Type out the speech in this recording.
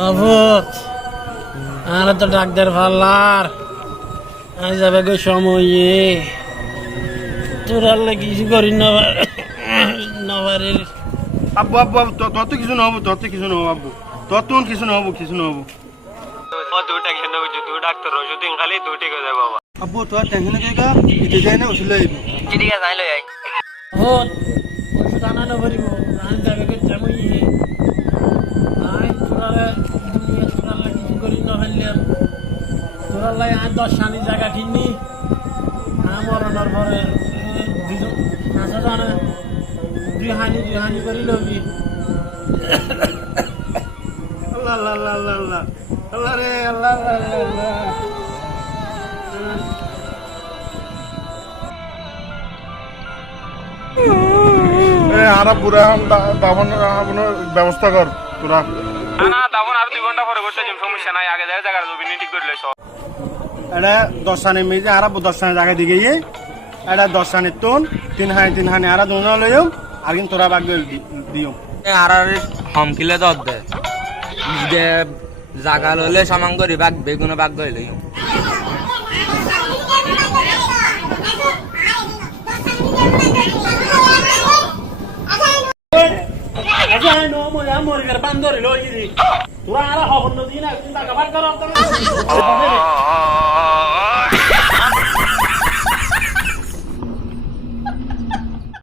অভূত আর তো ডাক্তার ফাল্লার আজ যাবে গো সময়ে। তোর আল্লাহ কিছু করি নবারের। আব্বু আব্বু আব্বু তো- তোর তো কিছু নহব তোর তো কিছু আব্বু। কিছু কিছু দুটা ডাক্তার ওষুধ খালি দুটি করে দেবো বাবা আব্বু তোর টেনশন জায়গা ইতে যাই না ওষুধ লইবি ঠিক আছে ওষুধ আনা যাবে না ফেললাম তোর আল্লাহ আজ দশ সানি জায়গা মরণের পরে জানে দুই হানি দুই হানি করি লবি আল্লাহ আরা পুরা দাবন ব্যবস্থা কর পুরা না না তখন আর দুই ঘণ্টা পরে করতে যাম সমস্যা নাই আগে যাই জায়গা জমি ঠিক করে লইছ এটা দশানে মেজে আরা দশানে জায়গা দিকে গিয়ে এটা দশানে তোন তিন হানি তিন হানি আরা দোনা লইম আর কিন্তু তোরা বাগ দিও আর আর হম কিলে দর দে। জাগা ললে সামাং করি বাগ বেগুন বাগ গই লই আচ্ছা নো মই আমর গর বান্দর লই দি তোরা আর হবন দিন না চিন্তা কবার কর